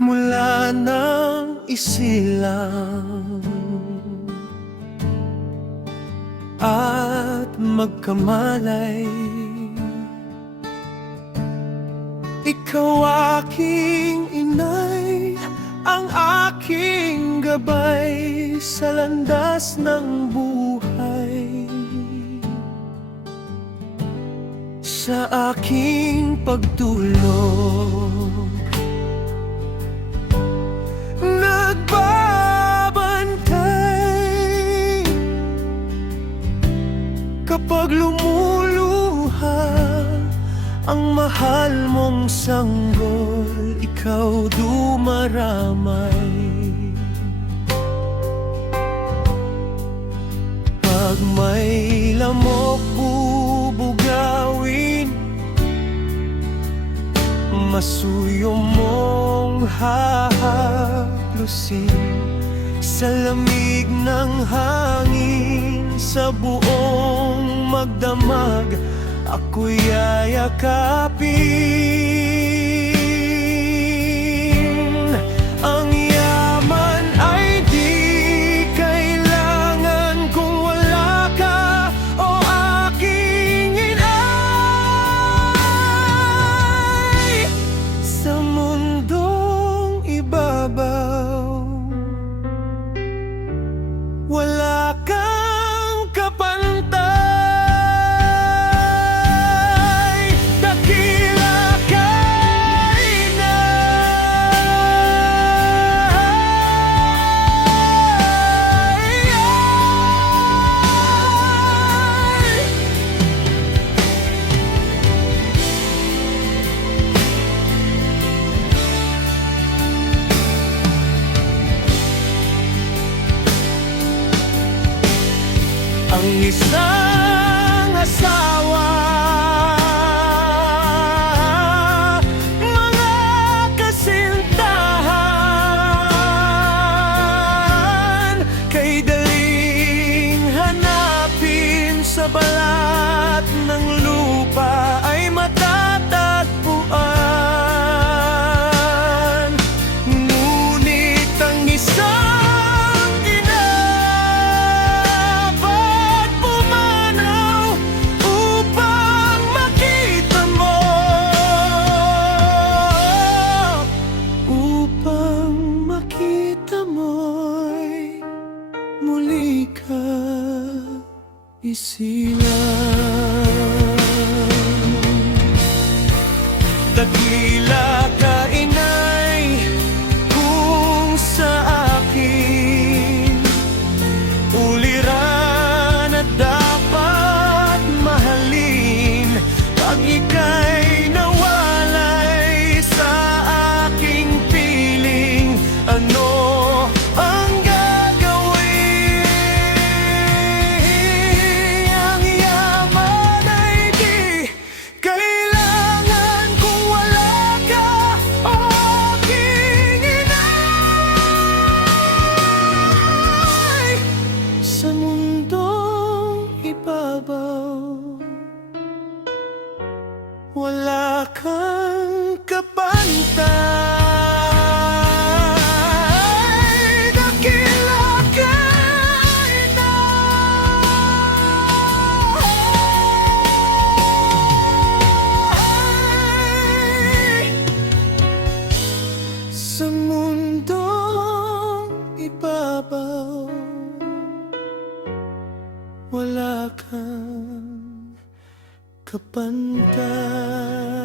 mula nang isilang at magkamalay. Ikaw aking inay, ang aking gabay sa landas ng buhay. Sa aking pagtulog nagbabantay kapag lumuluha ang mahal mong sanggol, ikaw dumaramay. Pag may lamok bubugawin, masuyo mong hahaplusin sa lamig ng hangin, sa buong magdamag ako'y yayakapin. Ang yaman ay di kailangan kung wala ka, o aking inay. Sa mundong ibabaw, wala kang kapantay. Ang isang asawa, mga kasintahan, kay daling hanapin sa balat ng lupa ay matatagpuan. Ngunit ang isang muli ka isilang. Dakila ka inay kung sa akin uliran at dapat mahalin. Pag ika'y nawalay sa aking piling, ano ang wala kang kapantay. Dakila ka inay, sa mundong ibabaw, wala kang kapantay.